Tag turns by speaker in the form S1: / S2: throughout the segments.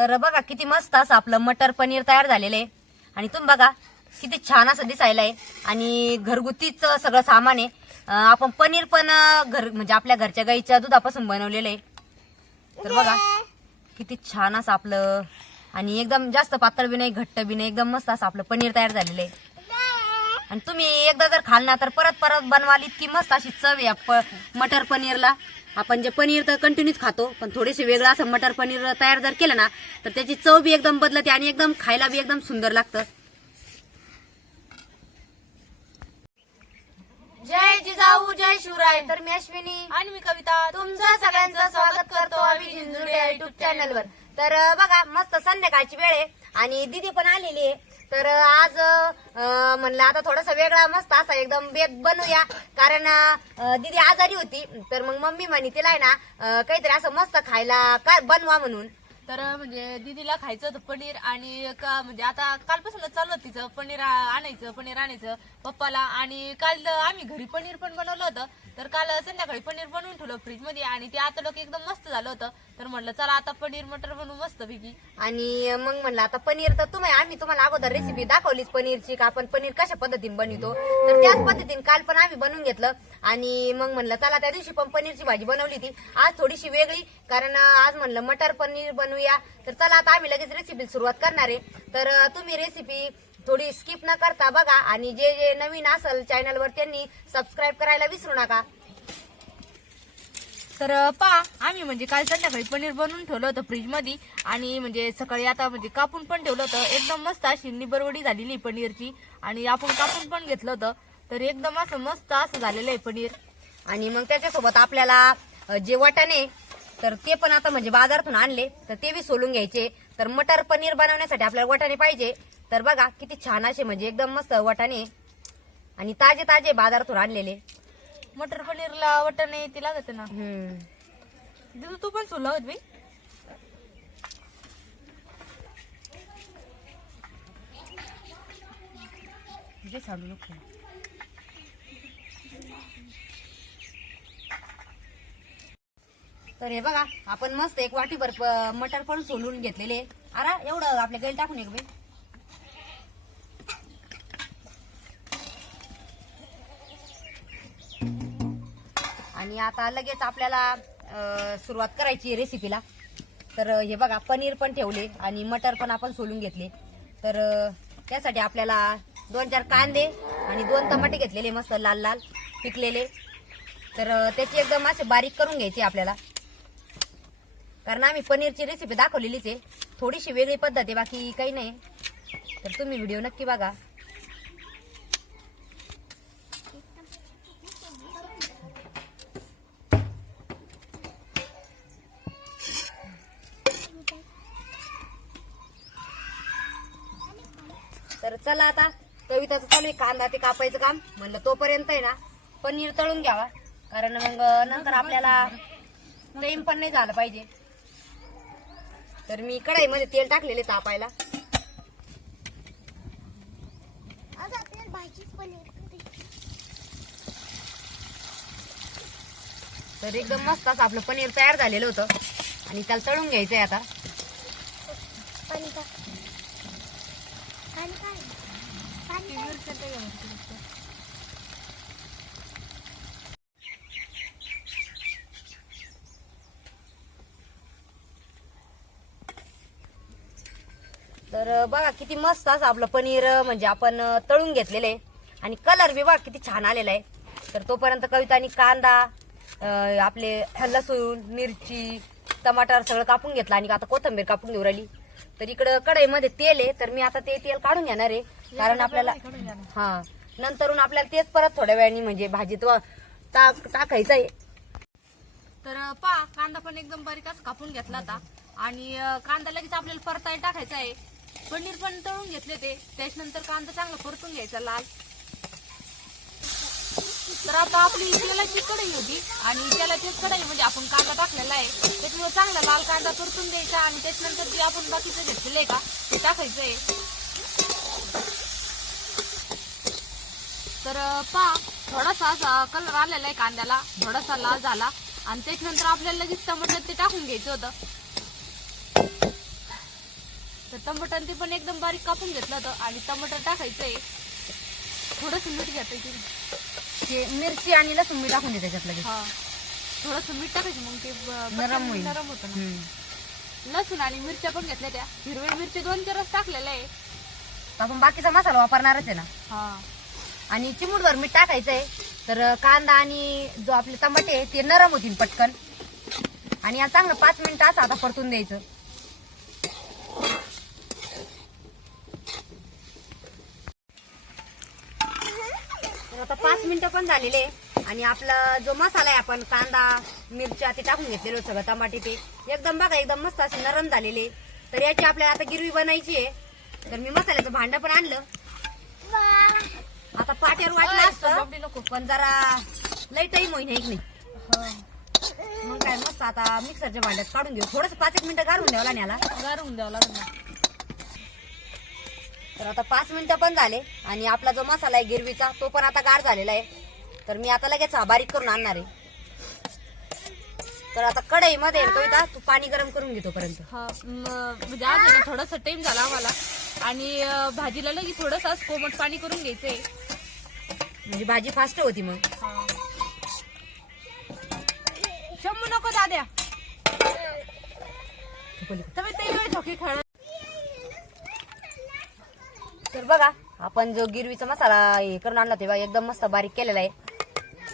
S1: तर बघा किती मस्त असं आपलं मटर पनीर तयार झालेलं आहे. आणि तुम्ही बघा किती छान असं दिसायला आहे. आणि घरगुतीच सगळं सामान आहे. आपण पनीर पण घर म्हणजे आपल्या घरच्या गाईच्या दुधापासून बनवलेलं आहे. तर बघा किती छान असं आपलं आणि एकदम जास्त पातळ बी नाही घट्ट बी नाही एकदम मस्त असं आपलं पनीर तयार झालेलं आहे. आणि तुम्ही एकदा जर खाल ना तर परत परत बनवाल इतकी मस्त अशी चव आहे या प- मटर पनीरला. आपण जे पनीर तर कंटिन्यूच खातो पण थोडेसे वेगळं असं मटर पनीर तयार जर केलं ना तर त्याची चव बी एकदम बदलते आणि एकदम खायला बी एकदम सुंदर लागतं. जय जिजाऊ जय शिवराय. तर मी अश्विनी.
S2: आणि मी कविता.
S1: तुमचं सगळ्यांचं स्वागत करतो आम्ही झिंजुटे युट्यूब चॅनलवर तर बघा मस्त संध्याकाळची वेळ आहे आणि दिदी पण आलेली आहे. तर आज म्हणलं आता थोडासा वेगळा मस्त असा एकदम बेत बनवूया कारण दिदी आजारी होती. तर मग मम्मी म्हणे तिला आहे ना काहीतरी असं मस्त खायला काय बनवा म्हणून.
S2: तर म्हणजे दीदीला खायचं होतं पनीर आणि का म्हणजे आता कालपासूनच चालू होतं तिचं. पनीर आणायचं पनीर आणायचं पप्पाला. आणि काल आम्ही घरी पनीर पण बनवलं होतं. तर काल संध्याकाळी पनीर बनवून ठेवलं फ्रीजमध्ये आणि ते आता लोक एकदम मस्त झालं होतं. तर म्हणलं चला आता पनीर मटर बनवू मस्त पैकी.
S1: आणि मग म्हणलं आता पनीर तर तुम्ही आम्ही तुम्हाला अगोदर रेसिपी दाखवलीच पनीरची का आपण पनीर कशा पद्धतीने बनवतो. तर त्याच पद्धतीने काल पण आम्ही बनवून घेतलं. आणि मग म्हणलं चला त्या दिवशी पण पनीरची भाजी बनवली ती आज थोडीशी वेगळी कारण आज म्हणलं मटर पनीर बनवूया. तर चला आता आम्ही लगेच रेसिपी सुरुवात करणार आहे. तर तुम्ही रेसिपी थोडी स्किप न करता बघा. आणि जे जे नवीन असेल चॅनलवर त्यांनी सबस्क्राईब करायला विसरू नका.
S2: तर पा आम्ही म्हणजे काल संध्याकाळी पनीर बनवून ठेवलं होतं फ्रीजमध्ये आणि म्हणजे सकाळी आता म्हणजे कापून पण ठेवलं होतं. एकदम मस्त अशी निबरवडी झालेली आहे पनीरची. आणि आपण कापून पण घेतलं होतं. तर एकदम असं मस्त असं झालेलं आहे पनीर.
S1: आणि मग त्याच्यासोबत आपल्याला जे वाटाणे तर ते पण आता म्हणजे बाजारातून आणले. तर ते बी सोलून घ्यायचे. तर मटर पनीर बनवण्यासाठी आपल्याला वाटाणे पाहिजे. तर बघा किती छान असे म्हणजे एकदम मस्त वाटाणे आणि ताजे ताजे बाजारातून आणलेले.
S2: मटर पनीरला वटण ते लागत ना.
S1: हम्म.
S2: दिदू तू पण सोला होत बाई.
S1: तर हे बघा आपण मस्त एक वाटीभर प- मटर पण सोलून घेतलेले. अरा एवढं आपल्या गैल टाकून एक बाई. आता लगेच आपल्याला सुरुवात करायची रेसिपीला तर हे बघा पनीर पण ठेवले आणि मटर पण आपण सोलून घेतले. तर त्यासाठी आपल्याला दोन चार कांदे आणि दोन टमाटे घेतलेले मस्त लाल लाल पिकलेले. तर त्याची एकदम असे बारीक करून घ्यायचे आपल्याला. कारण आम्ही पनीरची रेसिपी दाखवलेलीच आहे. थोडीशी वेगळी पद्धत आहे बाकी काही नाही. तर तुम्ही व्हिडिओ नक्की बघा. तर चला आता कविताचं चालू आहे कांदा ते कापायचं काम. म्हणलं तोपर्यंत आहे ना पनीर तळून घ्यावा. कारण मग नंतर आपल्याला टाइम पण नाही झालं पाहिजे. तर मी कढईमध्ये तेल टाकलेले तापायला. तर एकदम मस्त असं आपलं पनीर तयार झालेलं होतं. आणि त्याला तळून घ्यायचंय आता. तर बघा किती मस्त असं आपलं पनीर म्हणजे आपण तळून घेतलेलं. आहे आणि कलर बी बघा किती छान आलेला आहे. तर तोपर्यंत कवितानी कांदा आपले लसूण मिरची टमाटर सगळं कापून घेतलं. आणि आता कोथंबीर कापून घेऊ राहिली. तर इकडं कढईमध्ये तेल आहे तर मी आता ते तेल काढून घेणार आहे. कारण आपल्याला हा नंतरून आपल्याला तेच परत थोड्या वेळाने म्हणजे भाजीत टाक टाकायचं आहे.
S2: तर पा कांदा पण एकदम बारीक असं कापून घेतला होता आणि कांदा लगेच आपल्याला परताय टाकायचा आहे. पनीर पण तळून घेतले ते. त्याच्यानंतर कांदा चांगला परतून घ्यायचा लाल. तर आता आपली तेलाची कढई होती आणि त्याला कढई म्हणजे आपण कांदा टाकलेला आहे. त्याच्यामुळे चांगला लाल कांदा परतून द्यायचा आणि त्याच्यानंतर जे आपण बाकीचं घेतलेलं आहे का ते टाकायचं आहे. तर पा थोडासा असा कलर आलेला आहे कांद्याला थोडासा लाल झाला. आणि त्याच्यानंतर आपल्याला लगेच टमाटर ते टाकून घ्यायचं होतं. तर टमाटर ते पण एकदम बारीक कापून घेतलं होतं आणि टमाटर टाकायचंय थोडस मीठ घ्यायचं
S1: ते मिरची आणि लसूण मी टाकून दे त्याच्यात लगेच.
S2: हा. थोडस मीठ टाकायचं मग ते ब-
S1: नरम होईल.
S2: नरम होतं ना.
S1: हम्म.
S2: लसूण आणि मिरच्या पण घेतल्या त्या. हिरव्या मिरची दोन चारच टाकलेल्या आहे.
S1: आपण बाकीचा मसाला वापरणारच आहे ना.
S2: हा.
S1: आणि चिमूटभर मीठ टाकायचंय. तर कांदा आणि जो आपले टमाटे आहे ते नरम होतील पटकन. आणि याला चांगलं पाच मिनिटं असं आता परतून द्यायचं. पाच मिनिटं पण झालेले. आणि आपला जो मसाला आहे आपण कांदा मिरच्या ते टाकून घेतलेलो सगळं टमाटे ते एकदम बघा एकदम मस्त असे नरम झालेले. तर याची आपल्याला आता गिरवी बनायची आहे. तर मी मसाल्याचं भांड पण आणलं. आता पाट्यावर वाटलं असतं. पण जरा लई टाईम होईन एक नाही.
S2: हा.
S1: मग काय मस्त आता मिक्सरच्या भांड्यात काढून घेऊ. थोडस पाच एक मिनिटं काढून द्यावं याला.
S2: गार होऊन द्यावं लागेल. ना.
S1: तर आता पाच मिनिटं पण झाले आणि आपला जो मसाला आहे गिरवीचा तो पण आता गार झालेला आहे. तर मी आता लगेच हा बारीक करून आणणार आहे. तर आता कढईमध्ये तो इथं. तू पाणी गरम करून घेतो पर्यंत
S2: हा म- म्हणजे आज आहे ना थोडासा टाइम झाला आम्हाला. आणि अं, भाजीला लगेच थोडंसं कोमट पाणी करून घ्यायचंय.
S1: म्हणजे भाजी फास्ट होती मग.
S2: शंभू नको दाद्या. तुम्ही ते काय झोके खेळ
S1: तर बघा आपण जो गिरवीचा मसाला हे करून आणला तेव्हा एकदम मस्त बारीक केलेला आहे.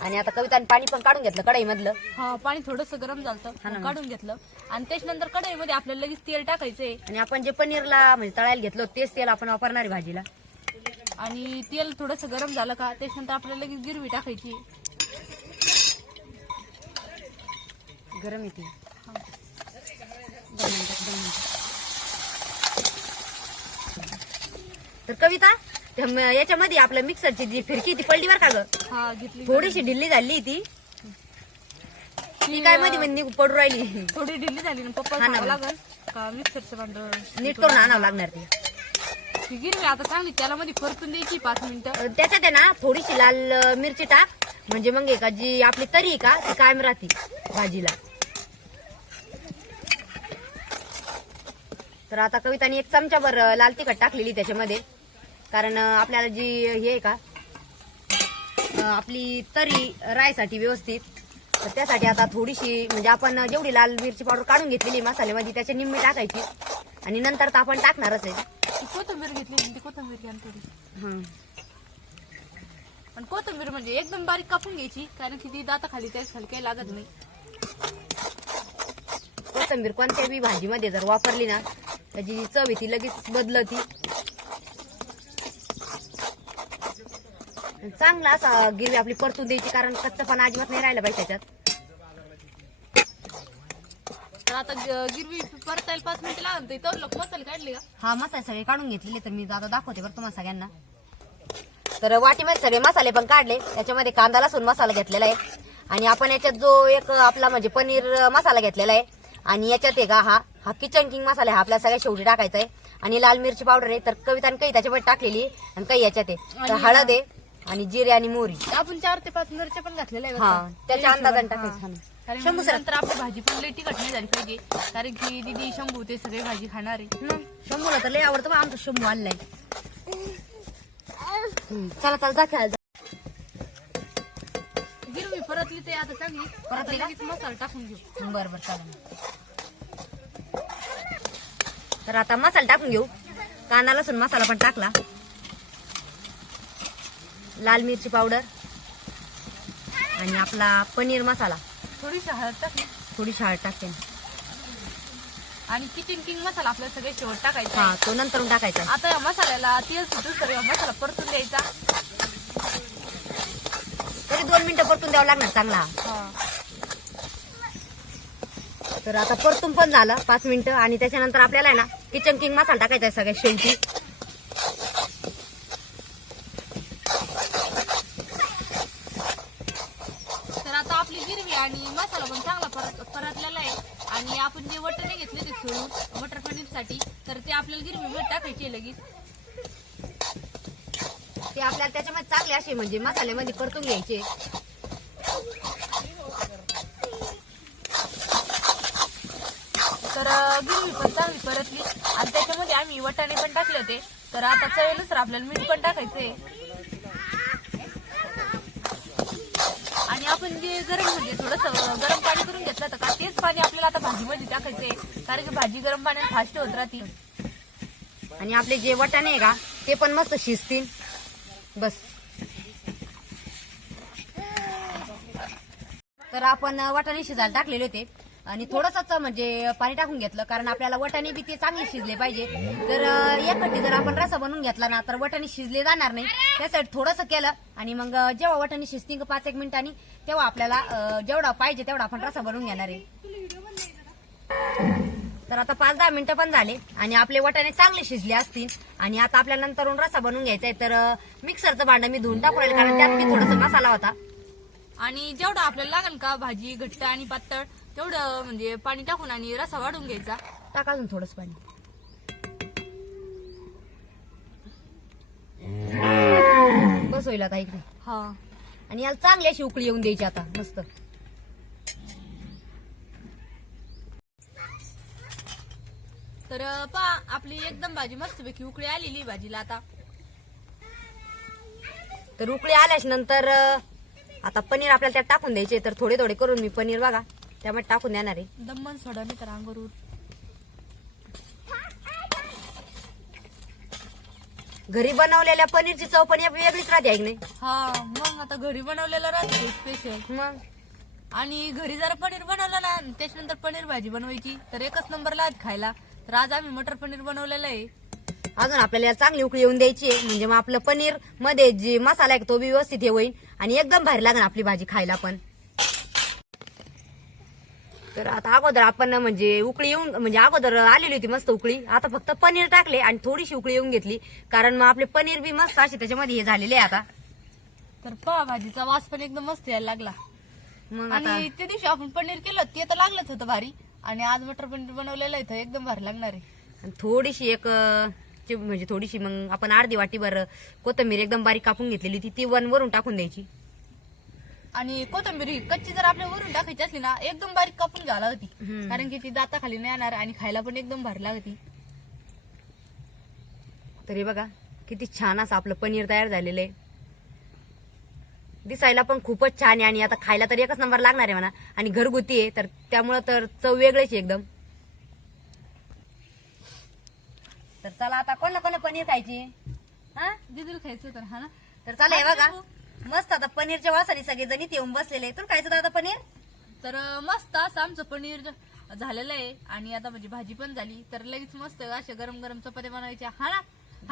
S1: आणि आता कविताने पाणी पण काढून घेतलं कढईमधलं.
S2: हा पाणी थोडस गरम
S1: हा ना.
S2: झालं काढून घेतलं. आणि त्याच्यानंतर कढईमध्ये आपल्याला लगेच तेल टाकायचंय
S1: आणि आपण जे पनीरला म्हणजे तळायला घेतलं तेच तेल आपण वापरणार आहे भाजीला.
S2: आणि तेल थोडस गरम झालं का त्याच्यानंतर आपल्याला लगेच गिरवी टाकायची.
S1: गरम येते दोन मिनिटं, दोन मिनिटं. तर कविता त्या म- याच्यामध्ये आपलं मिक्सरची जी फिरकी ती पडली बरं का ग?
S2: हा घेतली.
S1: थोडीशी ढिल्ली झाली ती. ती काय मध्ये म्हणजे पडू राहिली.
S2: थोडी ढिल्ली झाली ना पप्पा
S1: हा ना.
S2: सांगावं लागल का मिक्सरचं भांड
S1: नीट करून आणावं लागणार ती.
S2: ती गिरवी आता चांगली त्याला परतून द्यायची पाच मिनिटं.
S1: अं, त्याच्यात आहे ना थोडीशी लाल अं, मिरची टाक. म्हणजे मग आहे का जी आपली तरी आहे का ती कायम राहते भाजीला. तर आता कविताने एक चमचाभर अं, लाल तिखट टाकलेली त्याच्यामध्ये. कारण आपल्याला जी हे आहे का आपली तरी रायसाठी व्यवस्थित तर त्यासाठी आता थोडीशी म्हणजे आपण जेवढी लाल मिरची पावडर काढून घेतलेली मसाल्यामध्ये त्याची निम्मी टाकायची. आणि नंतर तर आपण टाकणारच आहे.
S2: ती कोथिंबीर घेतली ती कोथिंबीर घ्या ना थोडी.
S1: हं.
S2: पण कोथिंबीर म्हणजे एकदम बारीक कापून घ्यायची कारण की ती दाता खाली त्याच खाली काही लागत नाही.
S1: कोथिंबीर कोणत्या बी भाजीमध्ये जर वापरली ना त्याची जी चव आहे ती लगेच बदलती. चांगला असा गिरवी आपली परतून द्यायची कारण कच्चं पण अजिबात नाही राहिलं पाहिजे त्याच्यात.
S2: तर आता ग- गिरवी परतायला पाच मिनिटं लागत तर लोक मसाले काढले का?
S1: हा मसाले सगळे काढून घेतलेले तर मी आता दाखवते बरं तुम्हाला सगळ्यांना. तर वाटीमध्ये सगळे मसाले पण काढले त्याच्यामध्ये कांदा लसूण मसाला घेतलेला आहे. आणि आपण याच्यात जो एक आपला म्हणजे पनीर मसाला घेतलेला आहे आणि याच्यात आहे का हा हा किचन किंग मसाला आहे हा आपल्या सगळ्या शेवटी टाकायचा आहे. आणि लाल मिरची पावडर आहे तर कविताने काही त्याच्यामध्ये टाकलेली आहे आणि काही याच्यात आहे. तर हळद आहे आणि जिरे आणि मोहरी.
S2: आपण चार ते पाच मिरच्या पण घातलेल्या आहे
S1: हा
S2: बरं का?
S1: त्याच्या अंदाजाने. टाकायचं हा.
S2: कारण
S1: शंभू सर.
S2: नंतर आपली भाजी पण लई तिखट नाही झाली पाहिजे. कारण की दिदी शंभू ते सगळे भाजी खाणार. आहे
S1: मग शंभूला तर लय आवडतं बा आमचं शंभू आणलाय. हम्म, चला चला जा खेळायला जा.
S2: गिरवी परतली ते आता चांगली.
S1: परतली का?
S2: आता लगेच मसाला टाकून घेऊ.
S1: बर बर चालेल. तर आता मसाला टाकून घेऊ. कांदा लसूण मसाला पण टाकला. लाल मिरची पावडर आणि आपला पनीर मसाला.
S2: थोडीशी हळद टाकली.
S1: थोडी हळद टाकते.
S2: आणि किचन किंग मसाला आपल्याला सगळे शेवट टाकायचा
S1: हा. तो नंतर टाकायचा
S2: आता या मसाल्याला तेल सुटून तर मसाला परतून द्यायचा.
S1: तरी दोन मिनिटं परतून द्यावं लागणार चांगला. तर आता परतून पण झालं पाच मिनिटं आणि त्याच्यानंतर आपल्याला आहे ना किचन किंग मसाला टाकायचा आहे सगळ्यात शेवटी
S2: तर आता आपली गिरवी आणि मसाला पण चांगला परत परतलेला आहे. आणि आपण जे वटणे घेतले ते सोडून मटर पनीरसाठी तर ते आपल्याला गिरवी टाकायची लगेच.
S1: ते आपल्याला त्याच्यामध्ये चांगले असे म्हणजे मसाल्यामध्ये परतून घ्यायचे.
S2: तर गिरवी पण चांगली परतली. आणि त्याच्यामध्ये आम्ही वटाणे पण टाकले होते. तर आता चवीनुसार आपल्याला मीठ पण टाकायचंय. म्हणजे गरम म्हणजे थोडस गरम पाणी करून घेतलं होतं का? तेच पाणी आपल्याला आता भाजीमध्ये टाकायचंय. कारण की भाजी गरम पाण्यात फास्ट होत राहते.
S1: आणि आपले जे वटाणे आहे का ते पण मस्त शिजतील. बस. तर आपण वटाणे शिजायला टाकलेले होते. आणि थोडंसंच म्हणजे पाणी टाकून घेतलं कारण आपल्याला वटाणे बी ते चांगले शिजले पाहिजे. तर अं, जर आपण रसा बनवून घेतला ना तर वटाणे शिजले जाणार नाही. त्यासाठी थोडंसं केलं आणि मग जेव्हा वटाणे शिजतील का पाच एक मिनिटांनी तेव्हा आपल्याला जेवढा पाहिजे तेवढा आपण रसा बनवून घेणार आहे. तर आता पाच दहा मिनिटं पण झाले आणि आपले वटाणे चांगले शिजले असतील. आणि आता आपल्याला नंतरून रसा बनवून घ्यायचा आहे. तर मिक्सरचं भांडं मी धुवून टाकून कारण त्यात मी थोडासा मसाला होता.
S2: आणि जेवढं आपल्याला लागेल का भाजी घट्ट आणि पातळ तेवढं म्हणजे पाणी टाकून आणि रसा वाढून घ्यायचा.
S1: टाका अजून थोडंच पाणी. बस होईल आता इकडे.
S2: हा.
S1: आणि याला चांगली अशी उकळी येऊन द्यायची आता मस्त.
S2: तर पा आपली एकदम भाजी मस्तपैकी उकळी आलेली भाजीला आता.
S1: तर उकळी आल्याच नंतर आता पनीर आपल्याला त्यात टाकून द्यायचे तर थोडे थोडे करून मी पनीर बघा. त्यामध्ये टाकून देणार आहे.
S2: दम्मन सोडा नाही तर अंगूर
S1: घरी बनवलेल्या पनीरची चव पण एक वेगळीच राहते आहे की नाही?
S2: हा मग आता घरी बनवलेलं राहते स्पेशल
S1: मग?
S2: आणि घरी जर पनीर बनवलं ना त्याच्यानंतर पनीर भाजी बनवायची तर एकच नंबरला आज खायला. तर आज आम्ही मटर पनीर बनवलेलं आहे.
S1: अजून आपल्याला याला चांगली उकळी येऊन द्यायची आहे. म्हणजे मग आपलं पनीरमध्ये जे मसाला आहे तो बी व्यवस्थित हे होईल. आणि एकदम भारी लागेल आपली भाजी खायला पण. तर आता अगोदर आपण म्हणजे उकळी येऊन म्हणजे अगोदर आलेली होती मस्त उकळी. आता फक्त पनीर टाकले आणि थोडीशी उकळी येऊन घेतली. कारण मग आपले पनीर बी मस्त असे त्याच्यामध्ये हे झालेले आहे आता.
S2: तर पहा भाजीचा वास पण एकदम मस्त यायला लागला.
S1: मग आता
S2: आणि त्या दिवशी आपण पनीर केलं ते तर लागलंच होतं भारी. आणि आज मटर पनीर बनवलेलं आहे तर एकदम भारी लागणार आहे.
S1: आणि थोडीशी एक अं, ची- म्हणजे थोडीशी मग आपण अर्धी वाटी भर कोथंबीर एकदम बारीक कापून घेतलेली होती. ती वन वरून टाकून द्यायची.
S2: आणि कोथिंबीर ही कच्ची जर आपल्या वरून टाकायची असली ना एकदम बारीक कापून घ्यावी लागती.
S1: हम्म.
S2: कारण की ती दाताखाली नाही येणार आणि खायला पण एकदम भारी लागती.
S1: तरी बघा किती छान असं आपलं पनीर तयार झालेलं आहे. दिसायला पण खूपच छान आहे आणि आता खायला तर एकच नंबर लागणार आहे म्हणा. आणि घरगुती आहे तर त्यामुळं तर चव वेगळीच आहे एकदम. तर चला आता कोण कोण पनीर खायची? हा?
S2: दिदीला खायचं तर हा ना?
S1: तर चला हे बघा. मस्त आता पनीरच्या वासाने सगळे जण इथे येऊन बसलेले. तुला खायचं दादा पनीर?
S2: तर मस्त असं आमचं पनीर झालेलं आहे. आणि आता म्हणजे भाजी पण झाली. तर लगेच मस्त अशा गरम गरम चपात्या बनवायच्या. हा ना?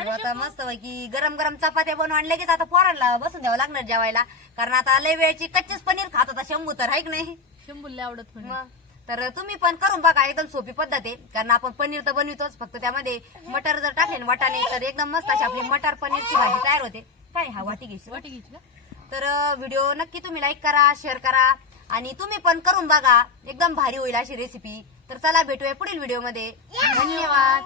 S1: आता? मस्त पैकी गरम गरम चपात्या बनवून लगेच आता पोरांना बसून द्यावं लागणार जेवायला. कारण आता लय वेळची कच्चेच पनीर खात होता शंभू तर आहे की नाही?
S2: शंभूला आवडत पनीर.
S1: मग तर तुम्ही पण करून बघा एकदम सोपी पद्धत आहे. कारण आपण पनीर तर बनवितोच फक्त त्यामध्ये मटर जर टाकले ना वाटाणे तर एकदम मस्त अशी आपली मटर पनीरची भाजी तयार होते. काय हा वाटी घ्यायची?
S2: वाटी घ्यायची का?
S1: तर व्हिडिओ नक्की तुम्ही लाईक करा शेअर करा आणि तुम्ही पण करून बघा. एकदम भारी होईल अशी रेसिपी तर चला भेटूया पुढील व्हिडिओमध्ये धन्यवाद.